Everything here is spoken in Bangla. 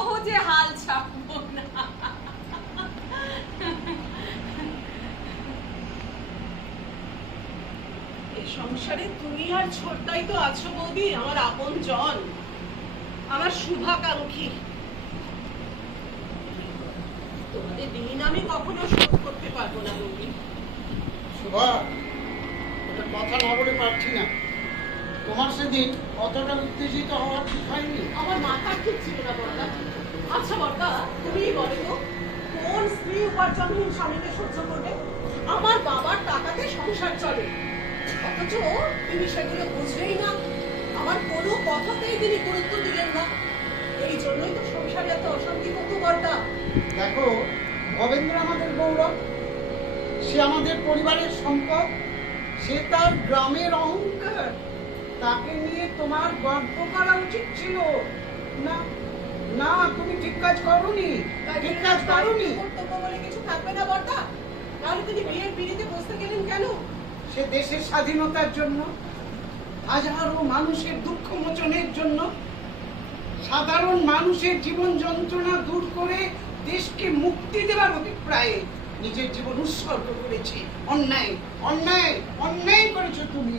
সহজে হাল ছাড়বো না। এই সংসারে তুমি আর ছোটটাই তো আছো বৌদি, আমার আপন জন, আমার শুভাকাঙ্ক্ষী। তোমাদের ঋণ আমি কখনো শোধ করতে পারবো না বৌদি। শোভা, ওটা কথা না বলে পারছি না। তোমার সেদিন অতটা উত্তেজিত হওয়া ঠিক হয়নি। আমার মাথা ঠিক ছিল না বড়দা। আচ্ছা বড়দা, তুমিই বলো তো, কোন স্ত্রী উপার্জনহীন স্বামীকে সহ্য করবে? আমার বাবার টাকাতে সংসার চলে, অথচ তিনি সেগুলো বুঝবেই না। আমার কোনো কথাতেই তিনি গুরুত্ব দিলেন না। এই জন্যই তো সংসারে এত অশান্তি হতো বড়দা। দেখো, ভবেন্দ্র আমাদের গৌরব, সে আমাদের পরিবারের সম্পদ, সে তার গ্রামের অহংকার। তাকে নিয়ে তোমার গর্ব করা উচিত ছিল না। না, তুমি ঠিক কাজ করোনি, ঠিক কাজ করোনি। কর্তব্য বলে কিছু থাকবে না বড়দা? তাহলে তিনি বিয়ের পিড়িতে বসতে গেলেন কেন? সে দেশের স্বাধীনতার জন্য, হাজারো মানুষের দুঃখ মোচনের জন্য, সাধারণ মানুষের জীবন যন্ত্রণা দূর করে দেশকে মুক্তি দেবার অভিপ্রায়ে নিজের জীবন উৎসর্গ করেছে। অন্যায়, অন্যায়, অন্যায় করেছো তুমি।